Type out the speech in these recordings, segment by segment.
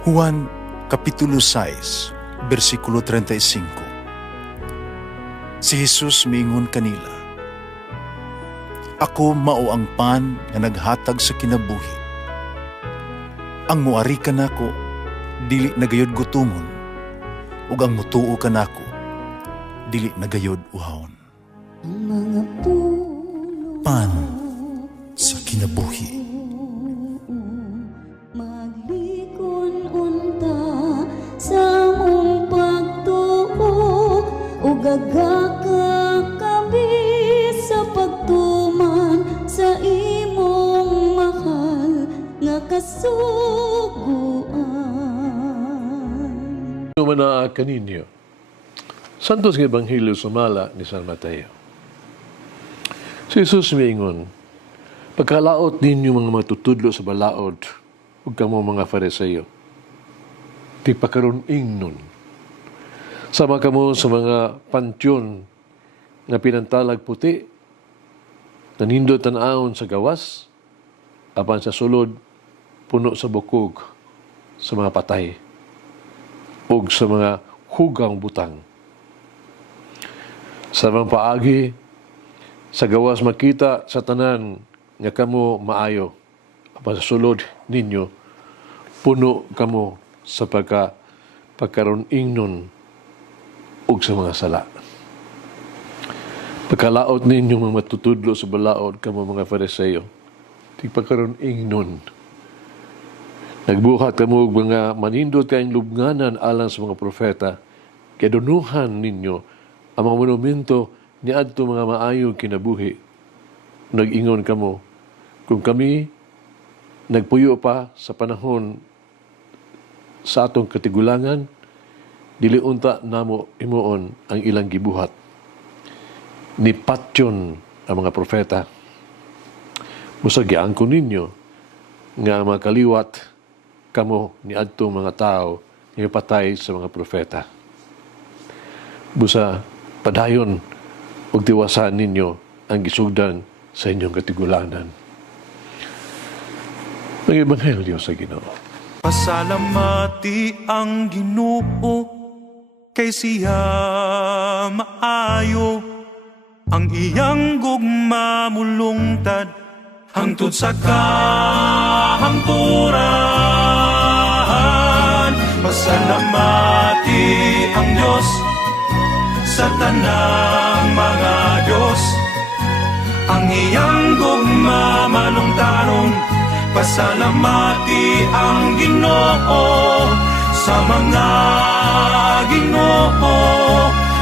Juan Kapitulo 6, versikulo 35. Si Jesus miingon kanila, "Ako mao ang pan nga naghatag sa kinabuhi. Ang muari kanako dili nagayod gutomon, ug ang mutuo kanako dili nagayod uhawon." Pan sa kinabuhi. Gagaka kami sa pagtuman sa imong mahal nga kasuguan. Mana kaninyo, Santos nga Ebanghelyo sumala ni San Mateo. Si Jesus miingon, "Pagkalaot ninyo mga matutudlo sa balaod, ug kamo mga Fariseo, ti pakaron ingnon. Sama kamo sa mga pantyon nga pinantalag puti, nanindot tan-awon sa gawas, apan sa sulod, puno sa bukog, sa mga patay, o sa mga hugang butang. Sa mga paagi, sa gawas makita sa tanan nga kamo maayo, apan sa sulod ninyo, puno kamo sa pagkaroon ingnon ug sa mga sala. Pagkalaot ninyo mga matutudlo sa balaod kamo mga Fariseo, di pagkaroon ingnon. Nagbuhat kamo og mga manindot kayong lubnganan alang sa mga propeta, kaya dunuhan ninyo ang mga monumento ni adto mga maayong kinabuhi. Nag-ingon kamo, kung kami nagpuyo pa sa panahon sa atong katigulangan, dili unta namo imuon ang ilang gibuhat. Ni patyon ang mga propeta. Musa giangkon ninyo nga makaliwat kamo ni adtong mga tao nga patay sa mga propeta. Busa padayon ug tiwasan ninyo ang gisugdan sa inyong katigulanan." Ang Ebanghelyo sa Ginoo. Pasalamati ang Ginoo, kay siya maayo, ang iyang gugma mulungtad hangtod sa kahangturan. Pasalamati ang Diyos sa tanang mga Diyos, ang iyang gugma malungtaron. Pasalamati ang Ginoo sa mga Ginoo,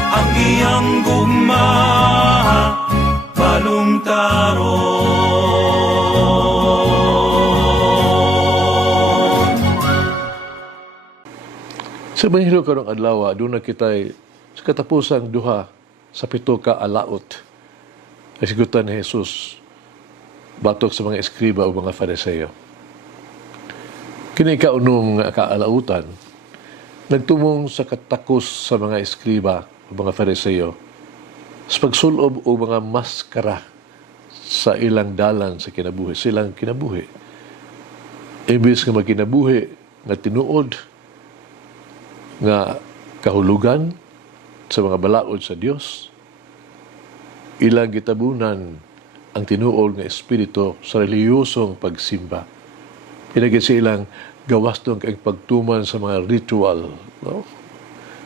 ang iyang gugma balungtaron. Sa Ebanghelyo karong adlaw, doon na kita'y sa katapusang duha sa 7 ka alaot. Nasigutan ni Jesus batok sa mga eskriba o mga Fariseo. Kini kaunong nga kaalautan, nagtumong sa katakos sa mga eskriba o mga Fariseo sa pagsulob o mga maskara sa ilang dalan sa kinabuhi, silang kinabuhi. Imbis nga magkinabuhi nga tinuod nga kahulugan sa mga balaod sa Dios, ilang gitabunan ang tinuod nga espiritu sa reliyosong pagsimba. Pinagin silang gawas doon kay pagtuman sa mga ritual, no?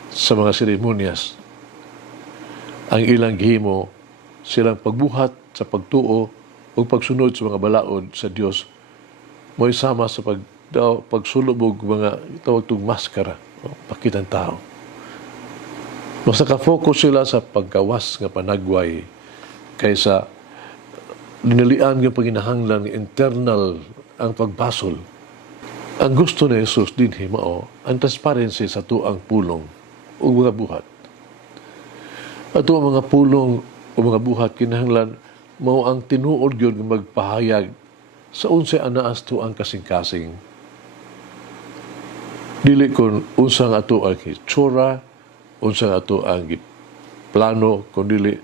Sa mga seremonyas. Ang ilang gihimo, silang pagbuhat sa pagtuo o pagsunod sa mga balaod sa Dios, mo'y sama sa pagsulubog mga tawag itong maskara, no? Pakitang tao. Mas nakafocus sila sa paggawas nga panagway kaysa linalian ng paginahanglan internal ang pagbasol. Ang gusto ni Jesus din himao ang transparency sa tuang pulong o mga buhat. At ang mga pulong o mga buhat kinahanglan mao ang tinuod gyud nga magpahayag sa unsay anaas tuang kasing-kasing. Dili kon unsang ato ang hitsura, unsang ato ang plano, kundi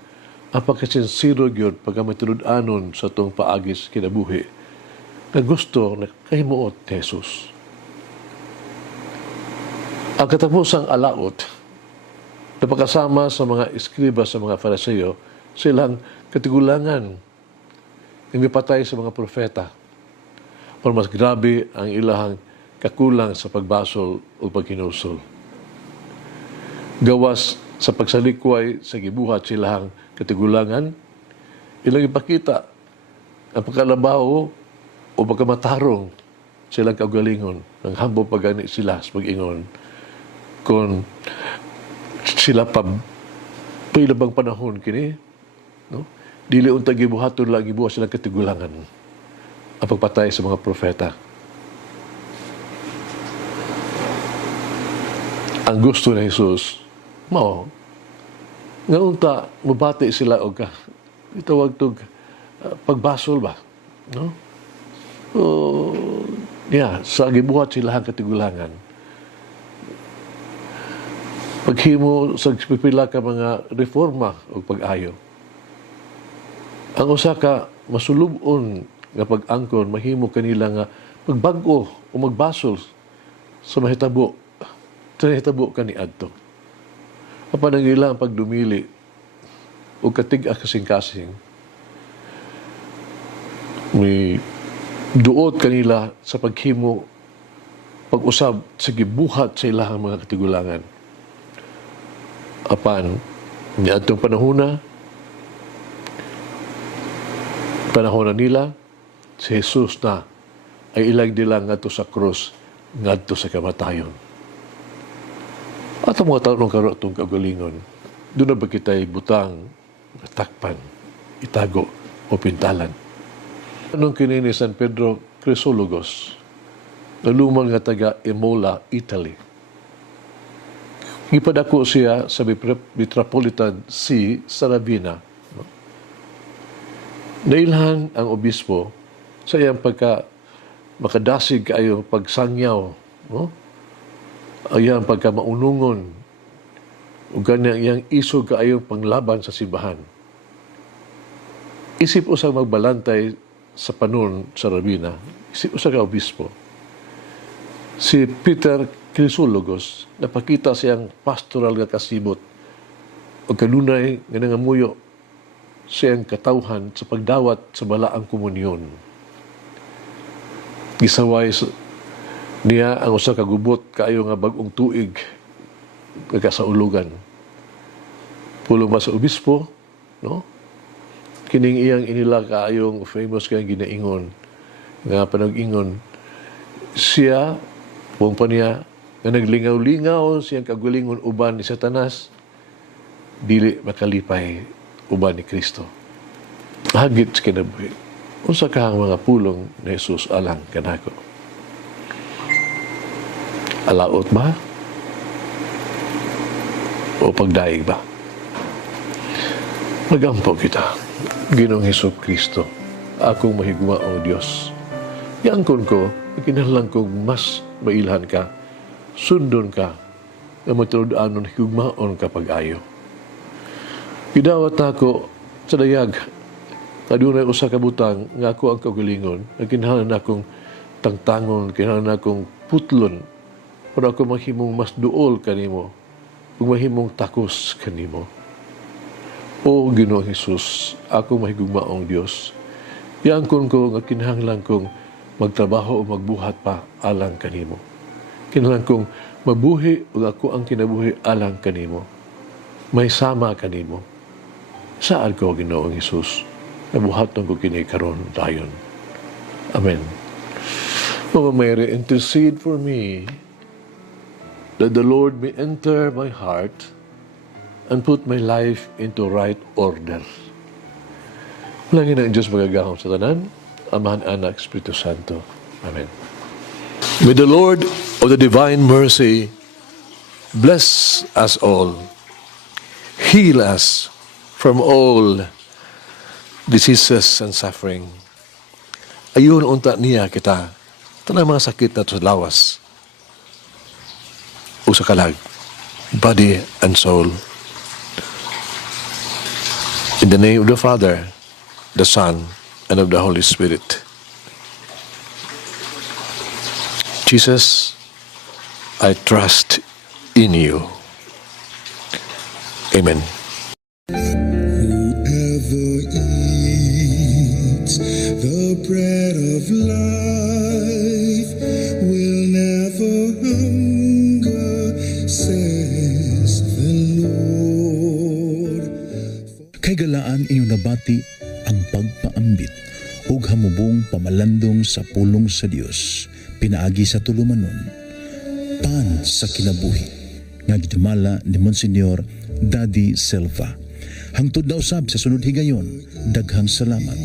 ang pagkasinsiro gyud pagkamatulud-anon sa tong paagis kinabuhi na gusto na kahimuot ni Jesus. Ang katapusang alaot, napakasama sa mga eskriba sa mga Fariseo, silang katigulangan ng mipatay sa mga propeta. O mas grabe ang ilahang kakulang sa pagbasol o paghinusol. Gawas sa pagsalikway sa gibuhat silang katigulangan, ilang ipakita ang pagkalabaw o pagkamatarong silang kaugalingon ng hambong pagani sila sa pag-ingon kung sila pa pailabang panahon kini, no? Dili unta gibuhaton lang gibuhat silang katigulangan ang pagpatay sa mga propeta. Ang gusto ni Jesus mao nga unta mabati sila og itawag tog pagbasol ba, no? Sa gibuhat sila ang katigulangan. Paghimo sa pipila ka mga reforma o pag-ayo. Ang usa ka masulubon nga pag-angkon mahimo kanila nga magbag-o o magbasol sa mahitabo kaniadto. Apan ang ilang pagdumili o katig-a kasing-kasing may duot kanila sa paghimo pag-usab sa gibuhat sa ilahang mga katigulangan. Apan niadtong panahon nila si Jesus na ay ilag nila ngadto sa krus, ngadto sa kamatayon. At ang mga taon ng karotong kagalingon, doon na ba kita'y butang, takpan, itago o pintalan? Anong kinini San Pedro Chrysologus, na lumang nga taga Imola, Italy. Ipadako siya sa Metropolitan See sa Ravenna. Nailhan ang obispo sa iyang makadasig kaayo pagsangyaw, no? Ayang pagkamaunungon o ganyan iyang isog kaayong panglaban sa simbahan. Isip usang magbalantay sa panon sa Ravenna, isip usang ka obispo. Si Peter Chrysologus, napakita siyang pastoral nga kasibot o kanunay nga nangamuyo siyang katawhan sa pagdawat sa balaang komunyon. Gisaway niya ang usa ka gubot kaayo nga bag-ong tuig nga kasaulugan. Pulong ba sa obispo, no? Kining iyang inila kaayong famous kayang ginaingon nga panag-ingon siya buong pa niya nga naglingaw-lingaw siyang kagalingon uban ni Satanas dili makalipay uban ni Kristo. Hagit sa kinabuhi. Unsa ka ang mga pulong ni Jesus alang kanako? Alaot ba? O pagdaig ba? Magampo kita, Ginoong Hesus Kristo, akong mahigmaong Diyos. Iangkon ko, kinahanglan kong mas mailhan ka, sundon ka, na matuludanon higugmaon ka pag-ayo. Gidawat ako sa dayag, kadunay usa ka butang nga ako ang kagalingon, na kinahanglan akong tangtangon, kinahanglan akong putlon, para ako mahimong mas duol kanimo, kung mahimong takos kanimo. O Ginoong Hesus, ako mahigugmaong Diyos, iangkon ko nga kinahanglan kong magtrabaho o magbuhat pa alang kanimo. Kinahanglan kong mabuhi o ako ang kinabuhi alang kanimo. May sama kanimo. Saan ko, Ginoong Hesus, nabuhaton ko kini karon dayon. Amen. Mama Mary, intercede for me that the Lord may enter my heart and put my life into right order. Malangin ang Diyos magagahong sa tanan, Amahan, Anak, Espiritu Santo. Amen. May the Lord of the divine mercy bless us all, heal us from all diseases and suffering. Ayun unta niya kita, tanang mga sakit na sa lawas, o sa kalag, body and soul. In the name of the Father, the Son, and of the Holy Spirit. Jesus, I trust in you. Amen. Whoever eats the bread of life will never hunger, says the Lord. Kay galaan inyo nabati ang pagpaambit ug hamubong pamalandong sa pulong sa Dios pinaagi sa tulumanon pan sa kinabuhi nga gidumala ni Monsignor Daddy Silva. Hangtod na usab sa sunod higayon, daghang salamat.